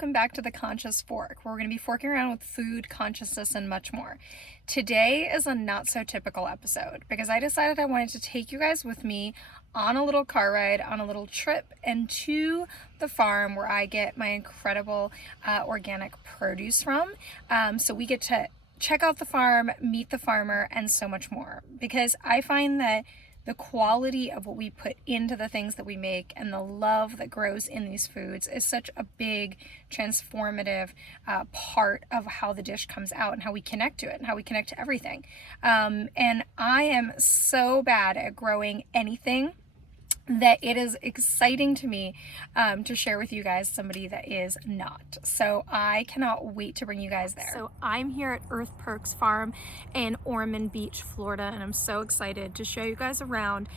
welcome back to The Conscious Fork, where we're going to be forking around with food, consciousness, and much more. Today is a not so typical episode because I decided I wanted to take you guys with me on a little car ride, on a little trip, and to the farm where I get my incredible organic produce from. So we get to check out the farm, meet the farmer, and so much more. Because I find that the quality of what we put into the things that we make and the love that grows in these foods is such a big transformative part of how the dish comes out and how we connect to it and how we connect to everything. And I am so bad at growing anything that it is exciting to me to share with you guys somebody that is not. So I cannot wait to bring you guys there. So I'm here at Earth Perks Farm in Ormond Beach, Florida, and I'm so excited to show you guys around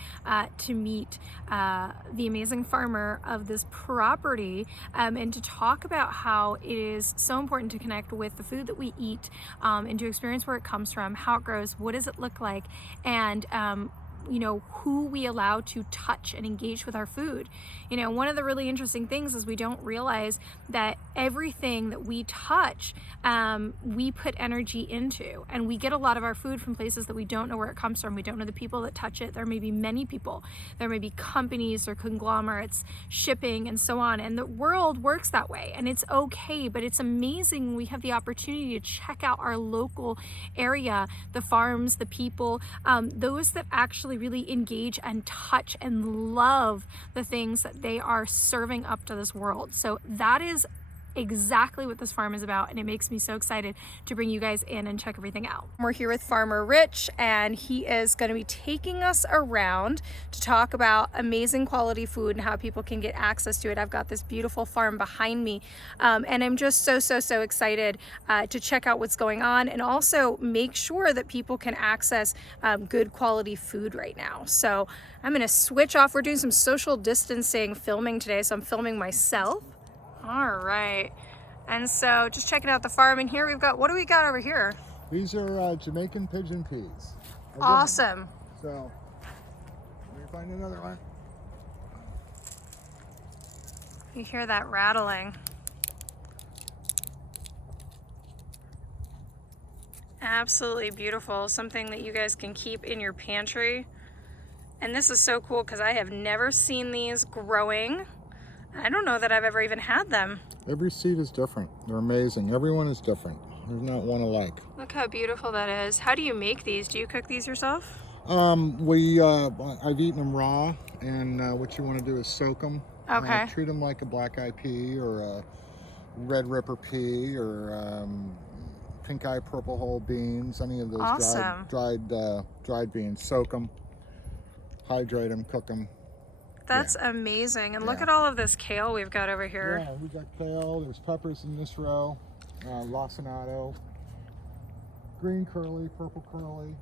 to meet the amazing farmer of this property and to talk about how it is so important to connect with the food that we eat and to experience where it comes from, how it grows, what does it look like, and you know, who we allow to touch and engage with our food. You know, one of the really interesting things is we don't realize that everything that we touch, we put energy into, and we get a lot of our food from places that we don't know where it comes from. We don't know the people that touch it. There may be many people, there may be companies or conglomerates, shipping, and so on. And the world works that way, and it's okay, but it's amazing when we have the opportunity to check out our local area, the farms, the people, those that actually really engage and touch and love the things that they are serving up to this world. So that is exactly what this farm is about, and it makes me so excited to bring you guys in and check everything out. We're here with Farmer Rich, and he is going to be taking us around to talk about amazing quality food and how people can get access to it. I've got this beautiful farm behind me, and I'm just so excited to check out what's going on and also make sure that people can access good quality food right now. So I'm going to switch off. We're doing some social distancing filming today, so I'm filming myself. All right, and so just checking out the farm, and here we've got, what do we got over here? These are Jamaican pigeon peas. Awesome. So, let me find another one. You hear that rattling. Absolutely beautiful, something that you guys can keep in your pantry. And this is so cool because I have never seen these growing. I don't know that I've ever even had them. Every seed is different. They're amazing. Everyone is different. There's not one alike. Look how beautiful that is. How do you make these? Do you cook these yourself? I've eaten them raw, and what you want to do is soak them. Okay. Treat them like a black-eyed pea or a red ripper pea or pink-eye purple hull beans, any of those awesome. dried beans. Soak them, hydrate them, cook them. That's amazing. And look at all of this kale we've got over here. Yeah, we've got kale, there's peppers in this row, lacinato, green curly, purple curly.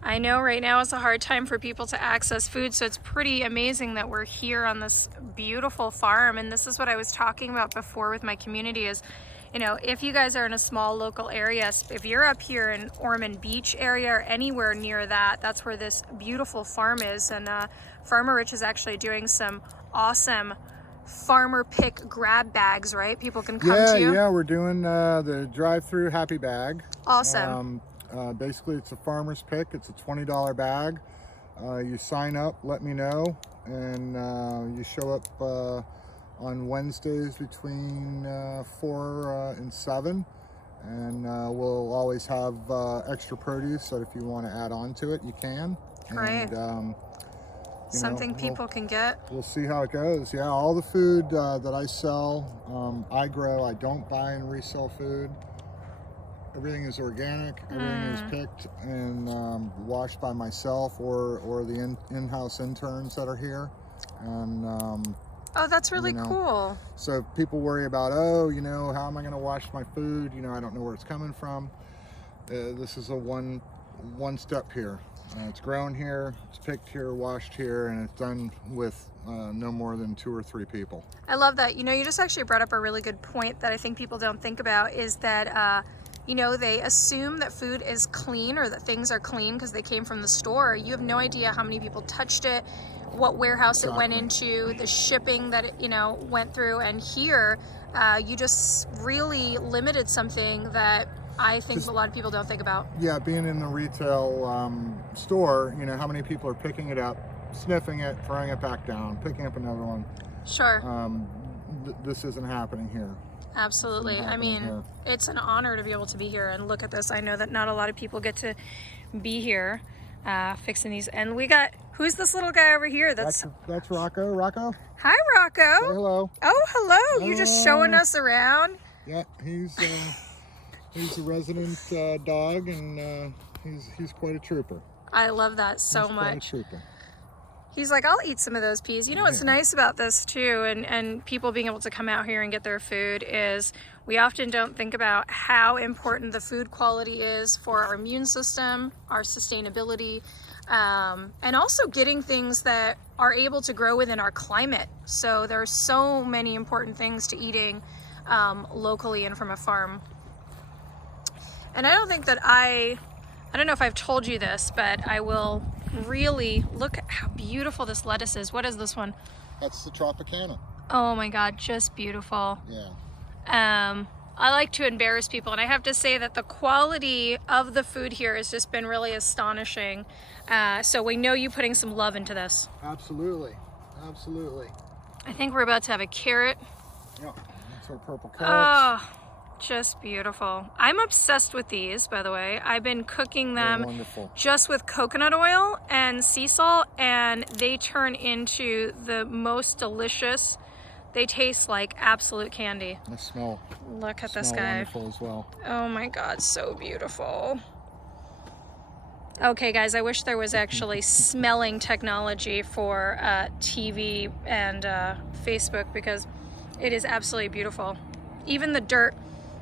I know right now it's a hard time for people to access food, so it's pretty amazing that we're here on this beautiful farm. And this is what I was talking about before with my community is, you know, if you guys are in a small local area, if you're up here in Ormond Beach area or anywhere near that, that's where this beautiful farm is. And Farmer Rich is actually doing some awesome farmer pick grab bags, right? People can come to you. Yeah, we're doing the drive-through happy bag. Awesome. Basically, it's a farmer's pick. It's a $20 bag. You sign up, let me know, and you show up on Wednesdays between 4 and 7, and we'll always have extra produce, so if you want to add on to it, you can. Great. And, something people can get. We'll see how it goes. Yeah, all the food that I sell, I grow. I don't buy and resell food. Everything is organic. Everything is picked and washed by myself or the in-house interns that are here. And oh, that's really cool. So if people worry about, oh, you know, how am I going to wash my food? You know, I don't know where it's coming from. This is a one step here. It's grown here, it's picked here, washed here, and it's done with no more than 2 or 3 people. I love that. You know, you just actually brought up a really good point that I think people don't think about is that you know, they assume that food is clean or that things are clean because they came from the store. You have no idea how many people touched it, what warehouse it went into, the shipping that it, you know, went through. And here, you just really limited something that I think a lot of people don't think about. Yeah, being in the retail store, you know, how many people are picking it up, sniffing it, throwing it back down, picking up another one. Sure. This isn't happening here. Absolutely. I mean, it's an honor to be able to be here and look at this. I know that not a lot of people get to be here fixing these. And we got, who's this little guy over here? That's Rocco. Rocco? Hi, Rocco. Say hello. Oh, hello. You just showing us around? Yeah, he's a resident dog, and he's quite a trooper. I love that so much. Quite a trooper. He's like, I'll eat some of those peas. You know what's nice about this too, and people being able to come out here and get their food, is we often don't think about how important the food quality is for our immune system, our sustainability, and also getting things that are able to grow within our climate. So there are so many important things to eating locally and from a farm. And I don't think that I don't know if I've told you this, but I will really look at how beautiful this lettuce is. What is this one? That's the Tropicana. Oh my God, just beautiful. Yeah. I like to embarrass people, and I have to say that the quality of the food here has just been really astonishing. So we know you putting some love into this. Absolutely. Absolutely. I think we're about to have a carrot. Yeah, that's our purple carrots. Oh, just beautiful. I'm obsessed with these, by the way. I've been cooking them just with coconut oil and sea salt, and they turn into the most delicious. They taste like absolute candy. They smell. Look at this guy. Wonderful as well. Oh my God, so beautiful. Okay, guys, I wish there was actually smelling technology for TV and Facebook, because it is absolutely beautiful. Even the dirt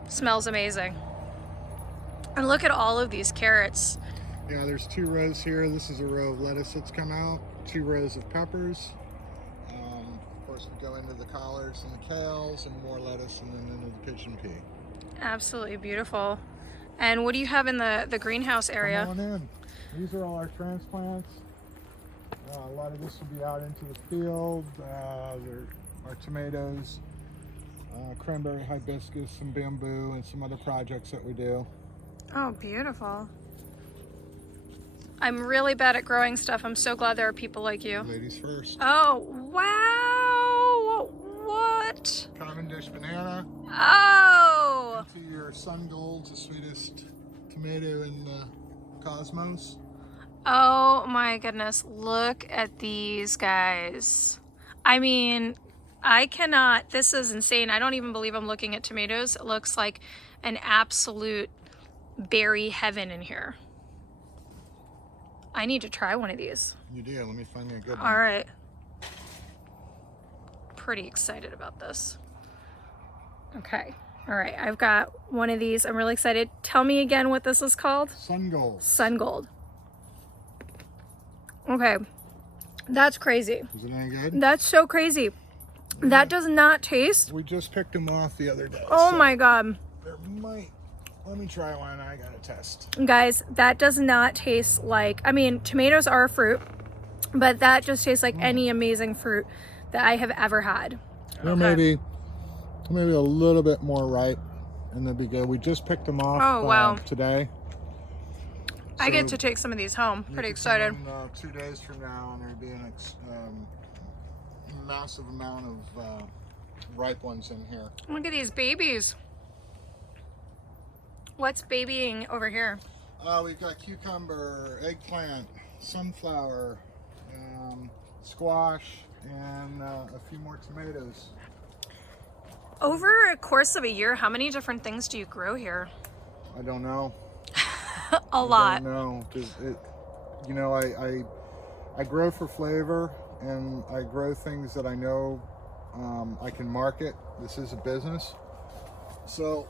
smells amazing. And look at all of these carrots. Yeah, there's 2 rows here. This is a row of lettuce that's come out, 2 rows of peppers. Of course, we go into the collards and the kales, and more lettuce, and then into the pigeon pea. Absolutely beautiful. And what do you have in the greenhouse area? Come on in. These are all our transplants. A lot of this will be out into the field. There are tomatoes, cranberry hibiscus, some bamboo, and some other projects that we do. Oh, beautiful. I'm really bad at growing stuff. I'm so glad there are people like you. Ladies first. Oh, wow. What? Cavendish banana. Oh. Into your Sun Gold's the sweetest tomato in the cosmos. Oh my goodness. Look at these guys. I mean, I cannot, this is insane. I don't even believe I'm looking at tomatoes. It looks like an absolute berry heaven in here. I need to try one of these. You do. Let me find you a good one. All right. Pretty excited about this. Okay. All right. I've got one of these. I'm really excited. Tell me again what this is called. Sun Gold. Sun Gold. Okay. That's crazy. Is it any good? That's so crazy. Yeah. That does not taste. We just picked them off the other day. Oh my God. There might. Let me try one. I got a test. Guys, that does not taste like, I mean, tomatoes are a fruit, but that just tastes like any amazing fruit that I have ever had. They're maybe a little bit more ripe, and they'll be good. We just picked them off today. I get to take some of these home. Pretty excited. 2 days from now, and there'll be a massive amount of ripe ones in here. Look at these babies. What's babying over here? We've got cucumber, eggplant, sunflower, squash, and a few more tomatoes. Over a course of a year, how many different things do you grow here? I don't know. A lot. I don't know. You know, I grow for flavor, and I grow things that I know I can market. This is a business. So,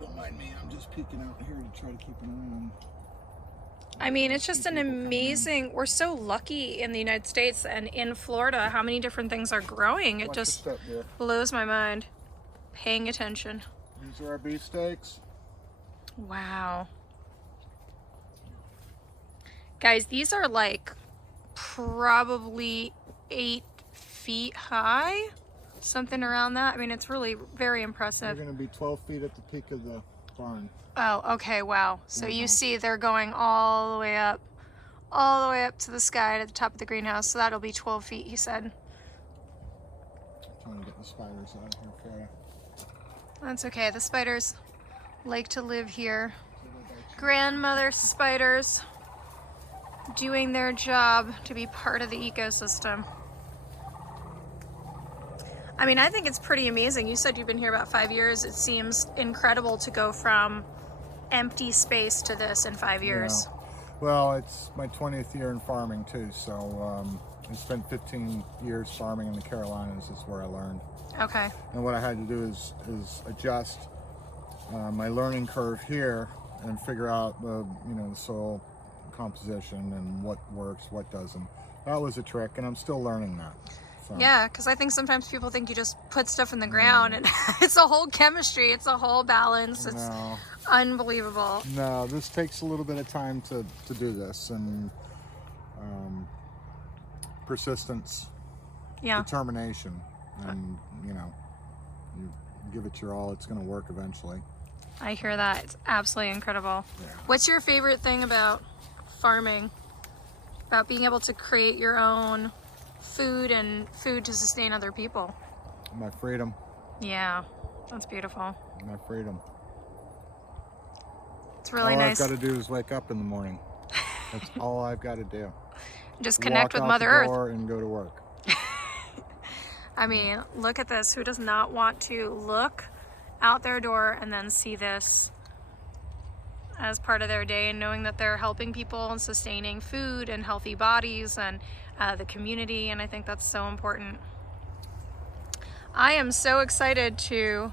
don't mind me. I'm just peeking out here to try to keep an eye on. I mean, it's just an amazing, we're so lucky in the United States and in Florida how many different things are growing. It just blows my mind. Paying attention. These are our beefsteaks. Wow. Guys, these are like probably 8 feet high, something around that. I mean, it's really very impressive. They're going to be 12 feet at the peak of the barn. Oh, okay, wow. So you see they're going all the way up to the sky to the top of the greenhouse. So that'll be 12 feet, he said. I'm trying to get the spiders out of here for you. That's okay. The spiders like to live here. Grandmother spiders doing their job to be part of the ecosystem. I mean, I think it's pretty amazing. You said you've been here about 5 years. It seems incredible to go from empty space to this in 5 years. Yeah. Well, it's my 20th year in farming too, so I spent 15 years farming in the Carolinas. Is where I learned. Okay. And what I had to do is adjust my learning curve here and figure out the soil composition and what works, what doesn't. That was a trick, and I'm still learning that. So. Yeah, because I think sometimes people think you just put stuff in the ground, and it's a whole chemistry, it's a whole balance. It's unbelievable. No, this takes a little bit of time to do this, and persistence, determination, and you give it your all, it's going to work eventually. I hear that. It's absolutely incredible. Yeah. What's your favorite thing about farming? About being able to create your own food and food to sustain other people? My freedom. Yeah, that's beautiful. My freedom. It's really nice. All I've got to do is wake up in the morning. That's all I've got to do. Just connect with Walk out Mother the Earth. door and go to work. I mean, look at this. Who does not want to look out their door and then see this as part of their day, and knowing that they're helping people and sustaining food and healthy bodies and the community? And I think that's so important. I am so excited to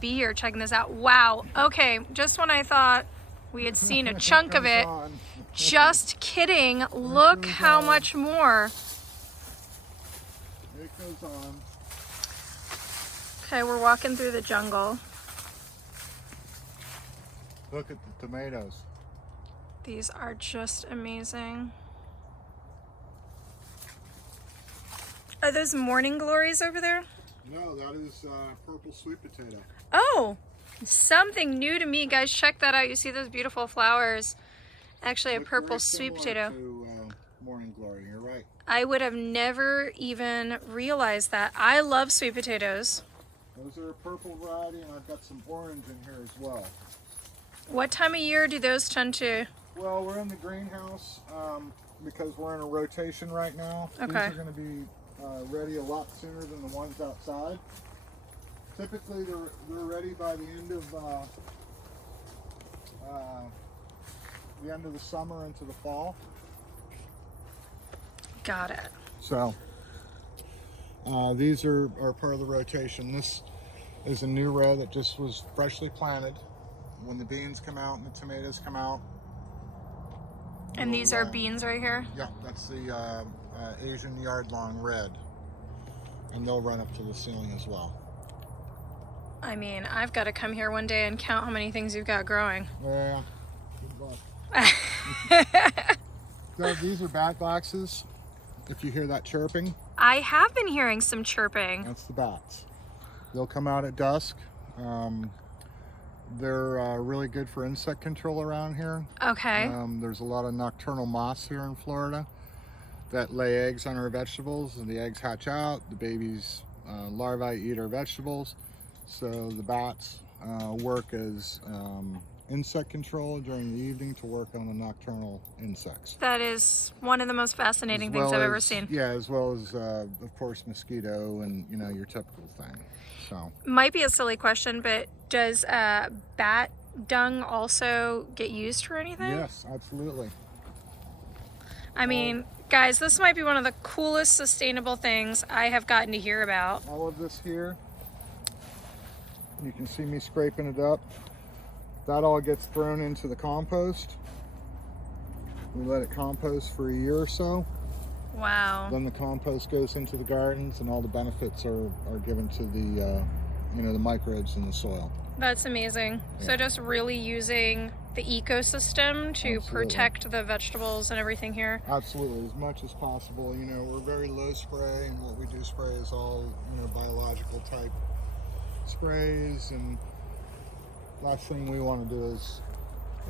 be here checking this out. Wow. Okay, just when I thought we had seen a chunk of it, just kidding. Look how much more. It goes on. Okay, we're walking through the jungle. Look at the tomatoes. These are just amazing. Are those morning glories over there? No, that is purple sweet potato. Oh, something new to me, guys. Check that out. You see those beautiful flowers. Actually, a purple sweet potato. To, morning glory, you're right. I would have never even realized that. I love sweet potatoes. Those are a purple variety, and I've got some orange in here as well. What time of year do those tend to? Well, we're in the greenhouse because we're in a rotation right now. Okay. These are going to be ready a lot sooner than the ones outside. Typically, they're ready by the end of the summer into the fall. Got it. So these are part of the rotation. This is a new row that just was freshly planted. When the beans come out and the tomatoes come out. And these are beans right here? Yeah, that's the Asian yard-long red. And they'll run up to the ceiling as well. I mean, I've got to come here one day and count how many things you've got growing. Yeah, good luck. So these are bat boxes. If you hear that chirping. I have been hearing some chirping. That's the bats. They'll come out at dusk. They're really good for insect control around here. Okay. There's a lot of nocturnal moths here in Florida that lay eggs on our vegetables, and the eggs hatch out. The babies, larvae eat our vegetables. So the bats work as insect control during the evening to work on the nocturnal insects. That is one of the most fascinating things I've ever seen. Yeah, as well as, of course, mosquito and, your typical thing. So might be a silly question, but does bat dung also get used for anything? Yes, absolutely. I mean, guys, this might be one of the coolest sustainable things I have gotten to hear about. All of this here, you can see me scraping it up. That all gets thrown into the compost. We let it compost for a year or so. Wow. Then the compost goes into the gardens, and all the benefits are given to the the microbes in the soil. That's amazing. Yeah. So just really using the ecosystem to protect the vegetables and everything here. Absolutely, as much as possible. You know, we're very low spray, and what we do spray is all, you know, biological type sprays. And last thing we want to do is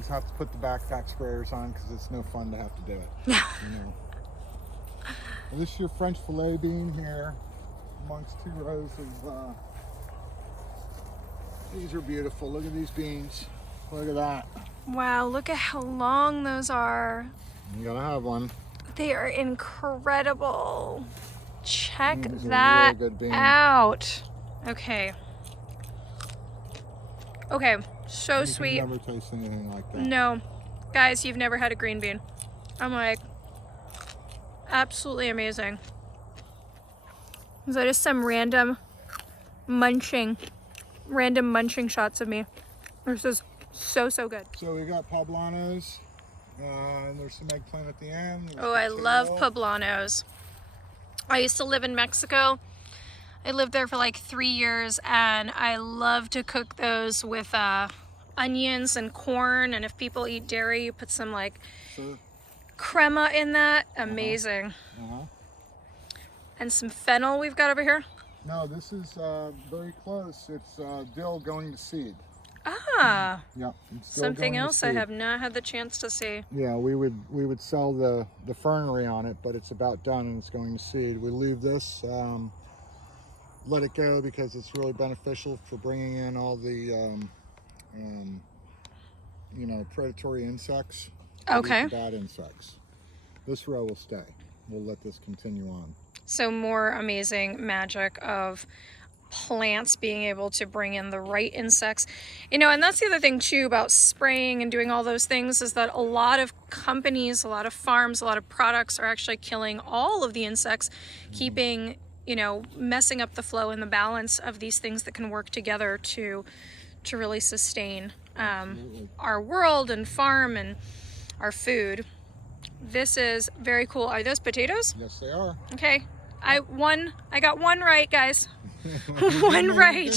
have to put the backpack sprayers on, because it's no fun to have to do it. You know. Well, this is your French filet bean here, amongst 2 rows of. These are beautiful. Look at these beans. Look at that. Wow, look at how long those are. You gotta have one. They are incredible. Check These are that really good beans. out. Okay. Okay, so You sweet. Never taste anything like that. No. Guys, you've never had a green bean. I'm like, absolutely amazing. So just some random munching shots of me. This is so good. So we got poblanos, and there's some eggplant at the end. There's Oh, I love potato. poblanos. I used to live in Mexico. I lived there for like 3 years, and I love to cook those with onions and corn, and if people eat dairy, you put some like crema in that. Amazing. And some fennel we've got over here. No, this is very close. It's dill going to seed. Ah, Yeah. something else I have not had the chance to see. Yeah, we would sell the fernery on it, but it's about done and it's going to seed. We leave this, let it go, because it's really beneficial for bringing in all the you know, predatory insects. Okay. Bad insects. This row will stay. We'll let this continue on. So more amazing magic of plants being able to bring in the right insects. You know, and that's the other thing too about spraying and doing all those things, is that a lot of companies, a lot of farms, a lot of products are actually killing all of the insects, keeping, you know, messing up the flow and the balance of these things that can work together to really sustain our world and farm and our food. This is very cool. Are those potatoes? Yes, they are. Okay. I got one right, guys. One right.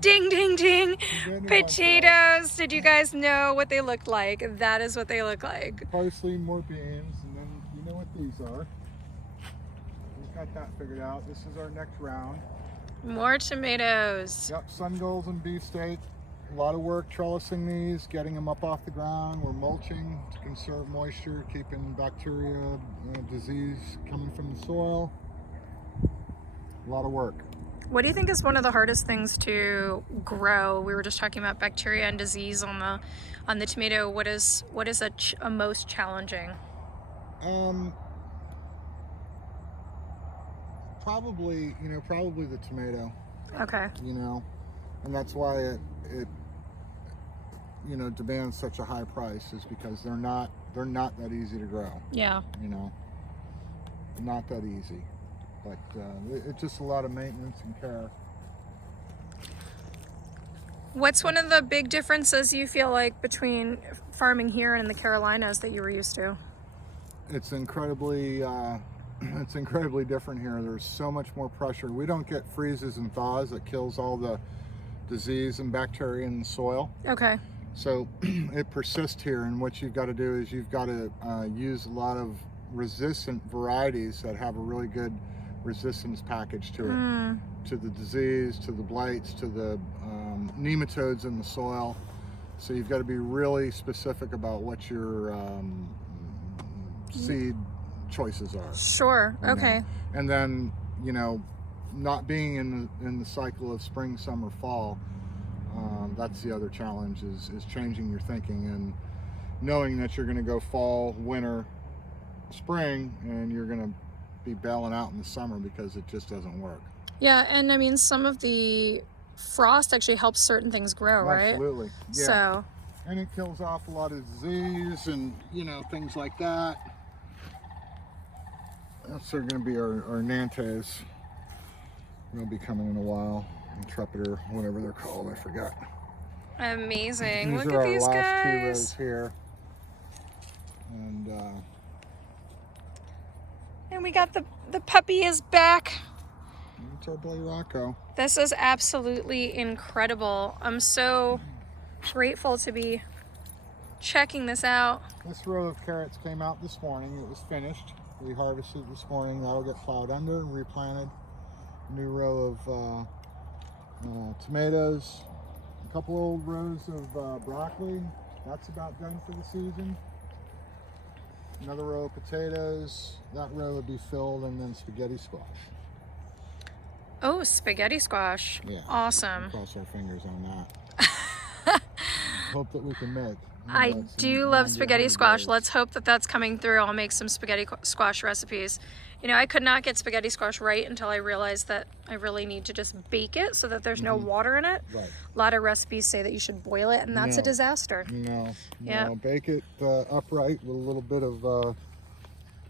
Ding, ding, ding. Potatoes. Did you guys know what they looked like? That is what they look like. Parsley, more beans, and then you know what these are. We've got that figured out. This is our next round. More tomatoes. Yep, sun goals and beefsteak. A lot of work trellising these, getting them up off the ground. We're mulching to conserve moisture, keeping bacteria, disease coming from the soil. A lot of work. What do you think is one of the hardest things to grow? We were just talking about bacteria and disease on the tomato. What is a most challenging? Probably the tomato. Okay. You know, and that's why it you know, demands such a high price, is because they're not that easy to grow. Yeah. You know, not that easy, but it's just a lot of maintenance and care. What's one of the big differences you feel like between farming here and in the Carolinas that you were used to? It's incredibly different here. There's so much more pressure. We don't get freezes and thaws that kills all the disease and bacteria in the soil. Okay. So it persists here, and what you've got to do is you've got to use a lot of resistant varieties that have a really good resistance package to it, to the disease, to the blights, to the nematodes in the soil. So you've got to be really specific about what your seed choices are. Sure. Okay. And then, you know, not being in the cycle of spring, summer, fall, that's the other challenge, is changing your thinking and knowing that you're going to go fall, winter, spring, and you're going to be bailing out in the summer because it just doesn't work. Yeah, and I mean, some of the frost actually helps certain things grow, right? Absolutely. Yeah. So. And it kills off a lot of disease and, you know, things like that. That's are going to be our Nantes. They'll be coming in a while. Intrepid, whatever they're called, I forgot. Amazing. These Look are at our these last guys. 2 rows here. And we got the puppy is back. That's our boy Rocco. This is absolutely incredible. I'm so grateful to be checking this out. This row of carrots came out this morning. It was finished. We harvested it this morning. That'll get plowed under and replanted. New row of tomatoes. A couple old rows of broccoli. That's about done for the season. Another row of potatoes. That row would be filled, and then spaghetti squash. Oh, spaghetti squash. Yeah. Awesome. Cross our fingers on that. Hope that we can make. I do love spaghetti squash. Let's hope that that's coming through. I'll make some spaghetti squash recipes. You know, I could not get spaghetti squash right until I realized that I really need to just bake it so that there's no water in it. Right. A lot of recipes say that you should boil it, and that's a disaster. No. Yeah. Bake it upright with a little bit of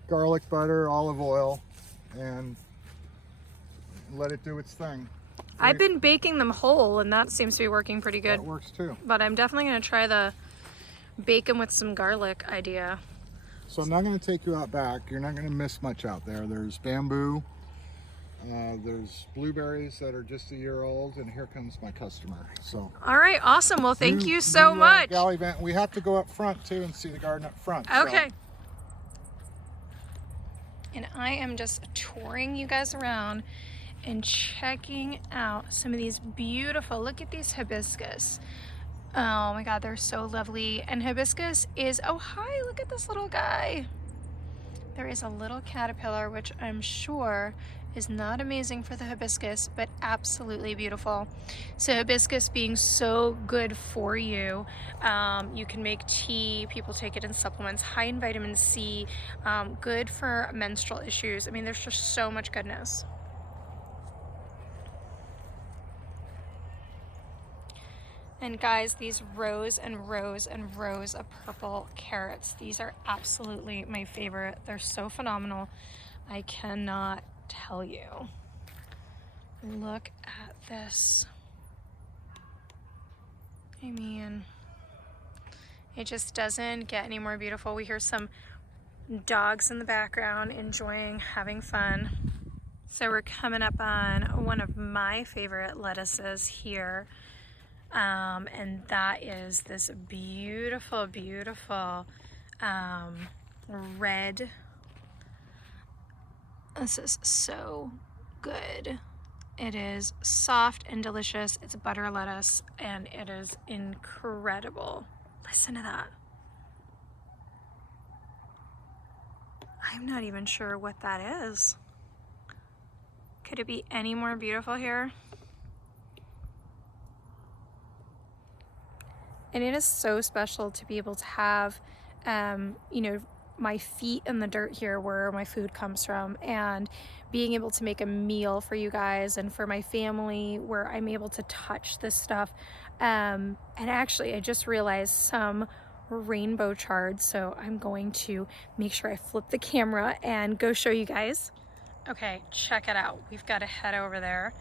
garlic butter, olive oil, and let it do its thing. I've been baking them whole, and that seems to be working pretty good. That works too. But I'm definitely going to try the bacon with some garlic idea. So I'm not going to take you out back. You're not going to miss much out there. There's bamboo. There's blueberries that are just a year old, and here comes my customer. So. All right, awesome. Well, thank you so much. Galley vent. We have to go up front too and see the garden up front. Okay. So. And I am just touring you guys around and checking out some of these beautiful, look at these hibiscus. Oh my God, they're so lovely. And hibiscus is, oh hi, look at this little guy. There is a little caterpillar, which I'm sure is not amazing for the hibiscus, but absolutely beautiful. So hibiscus being so good for you, you can make tea, people take it in supplements, high in vitamin C, good for menstrual issues. I mean, there's just so much goodness. And guys, these rows and rows and rows of purple carrots, these are absolutely my favorite. They're so phenomenal. I cannot tell you. Look at this. I mean, it just doesn't get any more beautiful. We hear some dogs in the background enjoying, having fun. So we're coming up on one of my favorite lettuces here. And that is this beautiful, beautiful red. This is so good. It is soft and delicious. It's butter lettuce, and it is incredible. Listen to that. I'm not even sure what that is. Could it be any more beautiful here? And it is so special to be able to have, you know, my feet in the dirt here where my food comes from, and being able to make a meal for you guys and for my family where I'm able to touch this stuff. And actually, I just realized some rainbow chard, so I'm going to make sure I flip the camera and go show you guys. Okay, check it out. We've got to head over there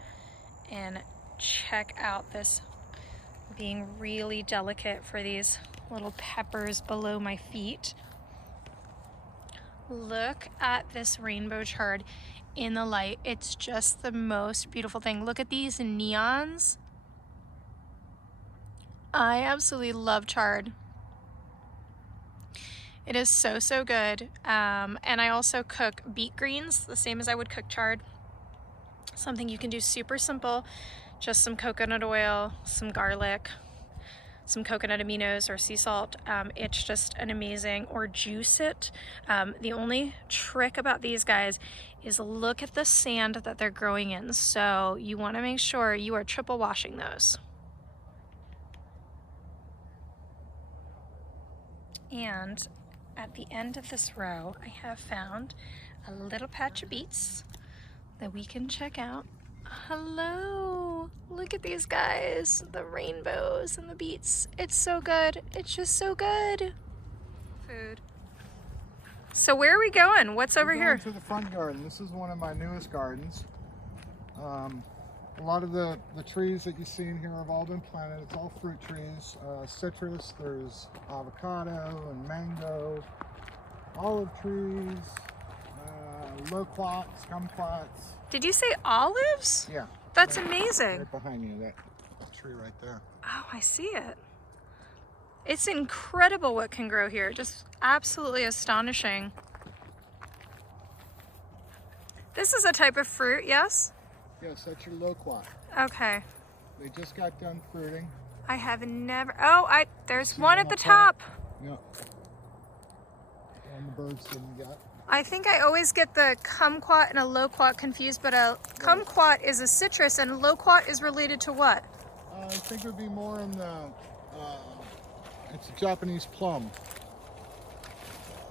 and check out this being really delicate for these little peppers below my feet. Look at this rainbow chard in the light. It's just the most beautiful thing. Look at these neons. I absolutely love chard. It is so, so good. And I also cook beet greens the same as I would cook chard. Something you can do super simple. Just some coconut oil, some garlic, some coconut aminos or sea salt. It's just an amazing, or juice it. The only trick about these guys is look at the sand that they're growing in. So you want to make sure you are triple washing those. And at the end of this row, I have found a little patch of beets that we can check out. Hello, look at these guys, the rainbows and the beets. It's so good. It's just so good. Food. So where are we going? What's over here? To the front garden. This is one of my newest gardens. A lot of the trees that you see in here have all been planted. It's all fruit trees, citrus. There's avocado and mango, olive trees, Loquats, kumquats. Did you say olives? Yeah. That's right, amazing. Right behind you, that tree right there. Oh, I see it. It's incredible what can grow here. Just absolutely astonishing. This is a type of fruit, yes? Yes, that's your loquat. Okay. They just got done fruiting. I have never, oh, there's See one on at the the top. Yep. And the birds didn't get. I think I always get the kumquat and a loquat confused, but a kumquat is a citrus and loquat is related to what? I think it would be more in the, it's a Japanese plum.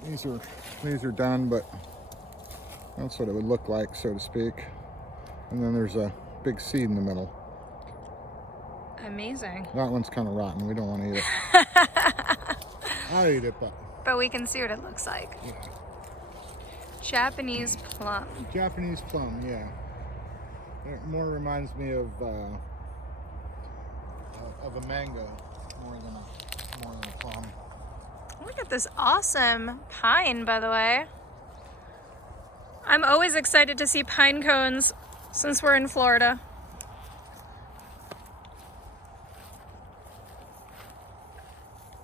These are done, but that's what it would look like, so to speak. And then there's a big seed in the middle. Amazing. That one's kind of rotten. We don't want to eat it. I'll eat it, but we can see what it looks like. Yeah. Japanese plum. Japanese plum, yeah. It more reminds me of a mango more than a plum. Look at this awesome pine, by the way. I'm always excited to see pine cones since we're in Florida.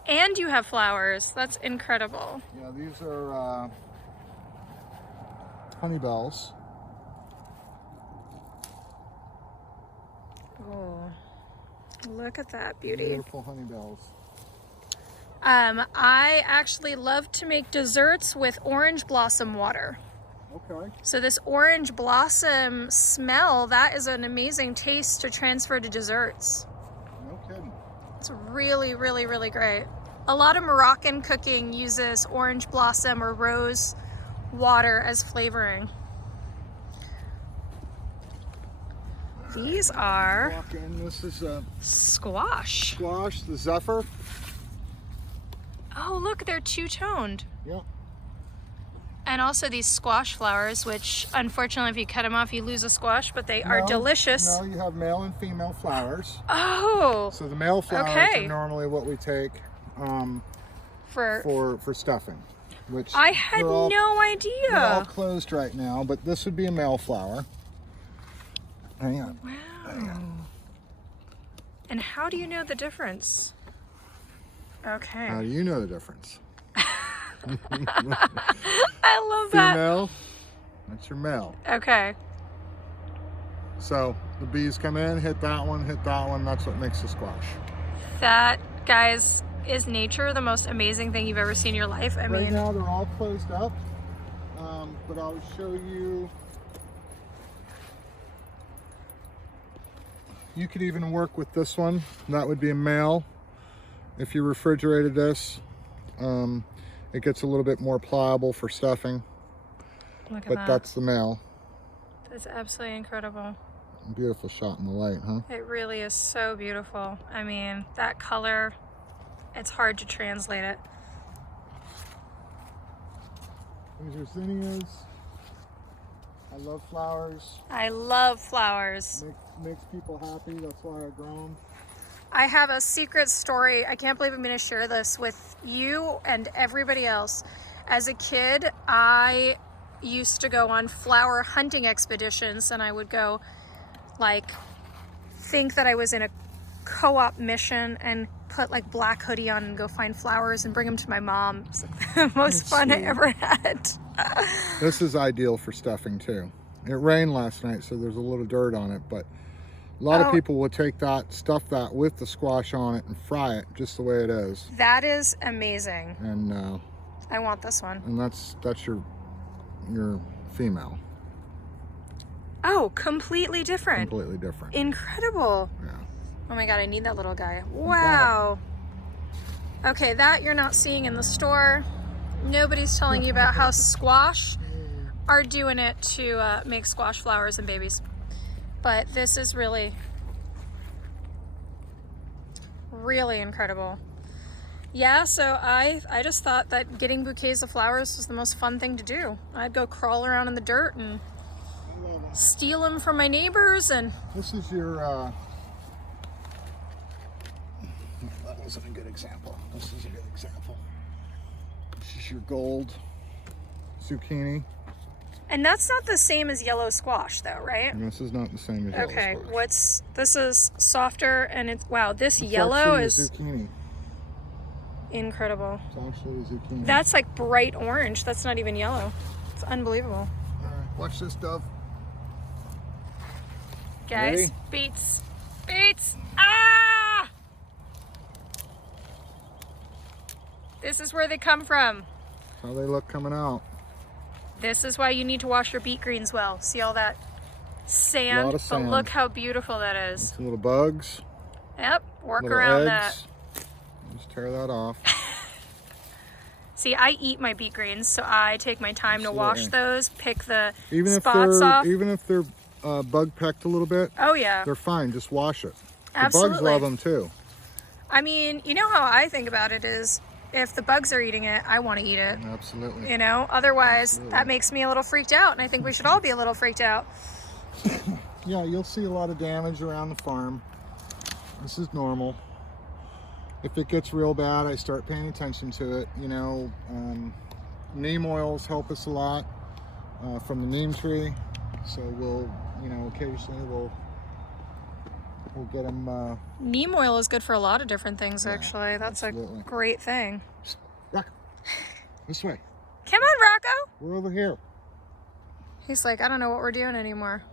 And you have flowers. That's incredible. Yeah, these are honey bells. Oh, look at that beauty. Beautiful honey bells. I actually love to make desserts with orange blossom water. Okay. So this orange blossom smell, that is an amazing taste to transfer to desserts. No kidding. It's really, really, really great. A lot of Moroccan cooking uses orange blossom or rose water as flavoring. These are Walk in. This is a squash. squash, the zephyr. Oh, look, they're two-toned. Yep. And also these squash flowers, which unfortunately if you cut them off, you lose a squash, but they are No, delicious. No, you have male and female flowers. Oh, So the male flowers okay. are normally what we take for stuffing. Which I had no they're all idea. closed right now, but this would be a male flower. Hang on. Wow. And how do you know the difference? Okay. How do you know the difference? I love that. Female, that's your male. Okay. So the bees come in, hit that one, that's what makes the squash. That, guys, is nature the most amazing thing you've ever seen in your life? I Right mean, now they're all closed up, but I'll show you. You could even work with this one. That would be a male. If you refrigerated this, it gets a little bit more pliable for stuffing. look at But that. that's the male. That's absolutely incredible. Beautiful shot in the light, huh? It really is so beautiful. I mean, that color, it's hard to translate it. These are zinnias. I love flowers. I love flowers. Makes people happy. That's why I grow them. I have a secret story. I can't believe I'm going to share this with you and everybody else. As a kid, I used to go on flower hunting expeditions, and I would go think that I was in a co-op mission and put black hoodie on and go find flowers and bring them to my mom. It's the most fun I ever had. This is ideal for stuffing too. It rained last night, so there's a little dirt on it, but a lot of people will take that, stuff that with the squash on it and fry it just the way it is. That is amazing. And I want this one. and that's your female. Oh, completely different. Completely different. Incredible. Yeah. Oh my God, I need that little guy. Wow. Okay, that you're not seeing in the store. Nobody's telling you about how squash are doing it to make squash flowers and babies. But this is really, really incredible. Yeah, so I just thought that getting bouquets of flowers was the most fun thing to do. I'd go crawl around in the dirt and steal them from my neighbors. And This is your, that wasn't a good example. This is a good example. This is your gold zucchini. And that's not the same as yellow squash though, right? And this is not the same as yellow Okay, squash. this is softer and it's, wow, this It's yellow actually a is zucchini. incredible. It's actually a zucchini. That's like bright orange. That's not even yellow. It's unbelievable. All right, watch this, Dove. Guys, Ready? beets. Beets! Ah! This is where they come from. That's how they look coming out. This is why you need to wash your beet greens well. See all that sand? Lot of sand. But look how beautiful that is. Some little bugs. Yep, work Little around eggs. that. Just tear that off. See, I eat my beet greens, so I take my time to wash those, pick the spots off. Even if they're bug pecked a little bit, Oh yeah, they're fine. Just wash it. absolutely. The bugs love them too. I mean, you know how I think about it is, if the bugs are eating it, I want to eat it. Absolutely. You know, otherwise Absolutely. that makes me a little freaked out, and I think we should all be a little freaked out. Yeah, you'll see a lot of damage around the farm. This is normal. If it gets real bad, I start paying attention to it. You know, neem oils help us a lot from the neem tree. So we'll, you know, occasionally we'll get them. Neem oil is good for a lot of different things, Yeah, actually. That's absolutely. a great thing. Rocco, this way. Come on, Rocco. We're over here. He's like, I don't know what we're doing anymore.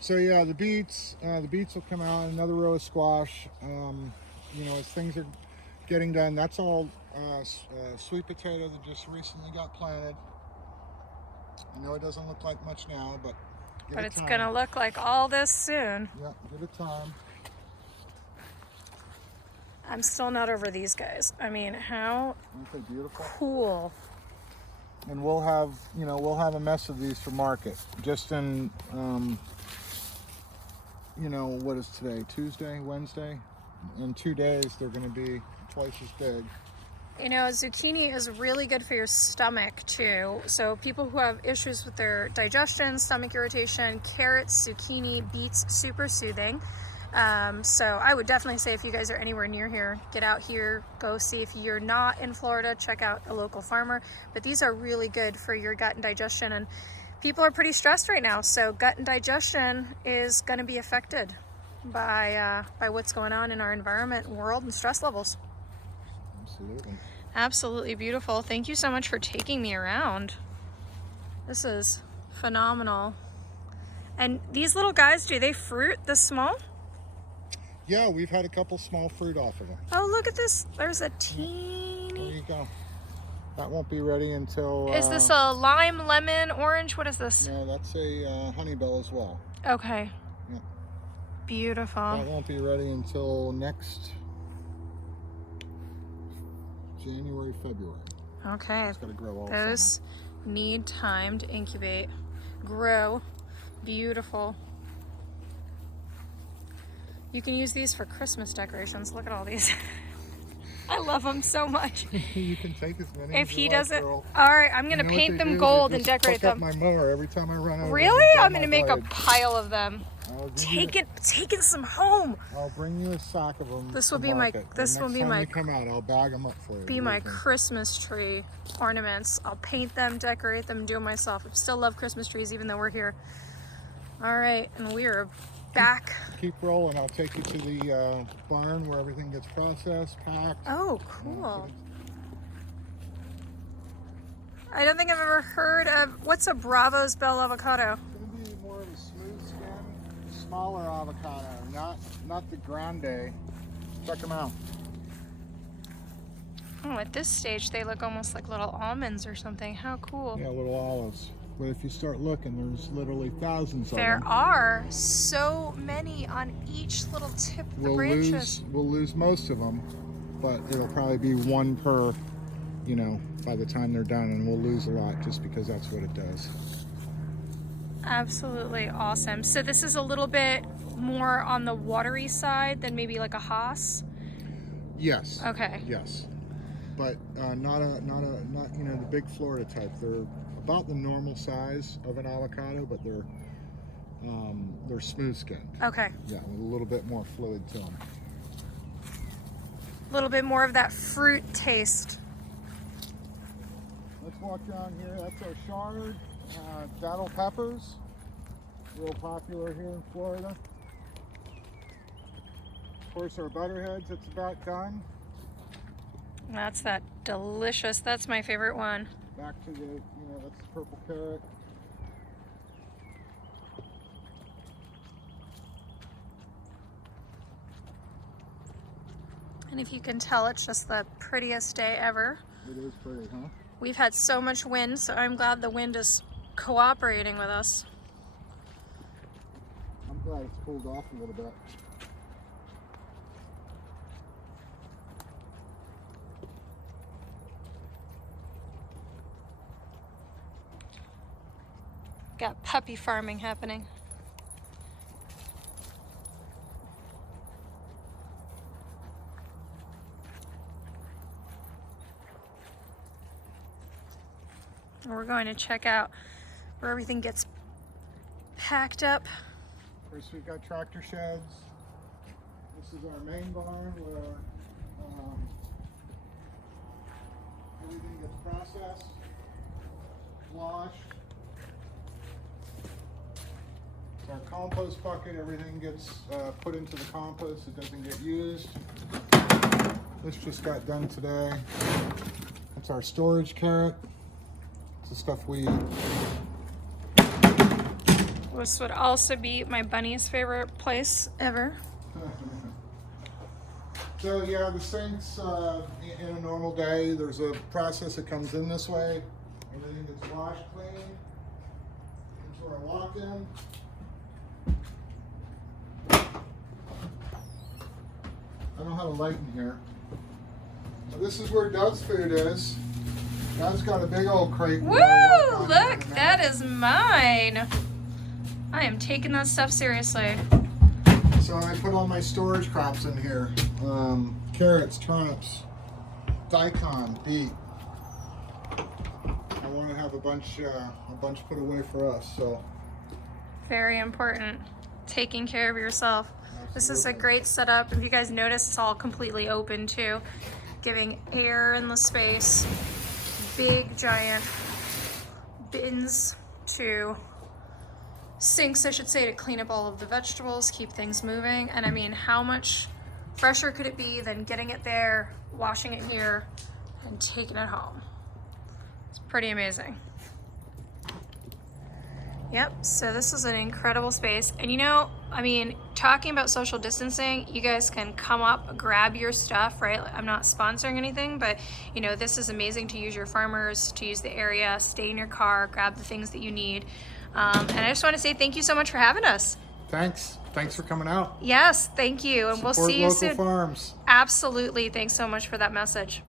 So yeah, the beets will come out. Another row of squash. You know, as things are getting done, that's all sweet potato that just recently got planted. I know it doesn't look like much now, but But it's gonna look like all this soon. Yeah, give it time. I'm still not over these guys. I mean, how Aren't they beautiful? cool. And we'll have a mess of these for market. Just in, you know, what is today? Tuesday, Wednesday? In 2 days, they're going to be twice as big. You know, zucchini is really good for your stomach too. So people who have issues with their digestion, stomach irritation, carrots, zucchini, beets, super soothing. So I would definitely say if you guys are anywhere near here, get out here, go see. If you're not in Florida, check out a local farmer. But these are really good for your gut and digestion. And people are pretty stressed right now. So gut and digestion is going to be affected by what's going on in our environment, world, and stress levels. Absolutely. Absolutely beautiful. Thank you so much for taking me around. This is phenomenal. And these little guys, do they fruit this small? Yeah, we've had a couple small fruit off of them. Oh, look at this. There's a There teeny. you go. That won't be ready until... Is this a lime, lemon, orange? What is this? No, that's a honeybell as well. Okay. Yeah. Beautiful. That won't be ready until next January, February. Okay. It's got to grow all Those need time to incubate, grow. Beautiful. You can use these for Christmas decorations. Look at all these. I love them so much. summer. You can take as many If as he you like, doesn't, girl. all right, I'm You gonna know what paint they them do? They gold and just decorate fuck up them. my mower every time I run over. Really? them I'm with gonna my make a blade. pile of them. I'll give you- Taking some home. I'll bring you a sack of them. This will to be my- market. this The will next be time my- you come out, I'll bag them up for you. Be my Believe me. Christmas tree ornaments. I'll paint them, decorate them, do them myself. I still love Christmas trees even though we're here. All right, and we are back. Keep rolling. I'll take you to the barn where everything gets processed, packed. Oh, cool. I don't think I've ever heard of, what's a Bravo's Bell avocado? It's going to be more of a smooth skin, smaller avocado, not the grande. Check them out. Oh, at this stage they look almost like little almonds or something. How cool. Yeah, little olives. But if you start looking, there's literally thousands of There them. are so many on each little tip of the branches. We'll lose most of them, but it'll probably be one per, you know, by the time they're done, and we'll lose a lot just because that's what it does. Absolutely awesome. So this is a little bit more on the watery side than maybe like a Haas. Yes. Okay. Yes. But not you know, the big Florida type. They're about the normal size of an avocado, but they're smooth skinned. Okay. Yeah, with a little bit more fluid to them. A little bit more of that fruit taste. Let's walk down here. That's our chard. Daddle peppers, real popular here in Florida. Of course, our butterheads, it's about done. That's that delicious. That's my favorite one. Back to the, that's the purple carrot. And if you can tell, it's just the prettiest day ever. It is pretty, huh? We've had so much wind, so I'm glad the wind is cooperating with us. I'm glad it's cooled off a little bit. Got puppy farming happening. We're going to check out where everything gets packed up. Of course, we've got tractor sheds. This is our main barn where everything gets processed, washed. It's our compost bucket. Everything gets put into the compost. It doesn't get used. This just got done today. It's our storage carrot. It's the stuff we eat. This would also be my bunny's favorite place ever. So yeah, the sinks, in a normal day, there's a process that comes in this way. Everything gets washed clean into our walk-in. I don't know how to lighten here. So this is where Dove's food is. Dove's got a big old crate. Woo! Look, that is mine. I am taking that stuff seriously. So I put all my storage crops in here. Carrots, turnips, daikon, beet. I want to have a bunch put away for us. So Very important. Taking care of yourself. absolutely. This is a great setup. If you guys notice, it's all completely open too, giving air in the space. Big giant bins to sinks, I should say, to clean up all of the vegetables, keep things moving. And I mean, how much fresher could it be than getting it there, washing it here, and taking it home? It's pretty amazing. Yep, so this is an incredible space. And I mean, talking about social distancing, you guys can come up, grab your stuff, right? I'm not sponsoring anything, but this is amazing to use your farmers, to use the area, stay in your car, grab the things that you need. And I just want to say thank you so much for having us. Thanks for coming out. Yes, thank you. And we'll see you soon. Support local farms. Absolutely. Thanks so much for that message.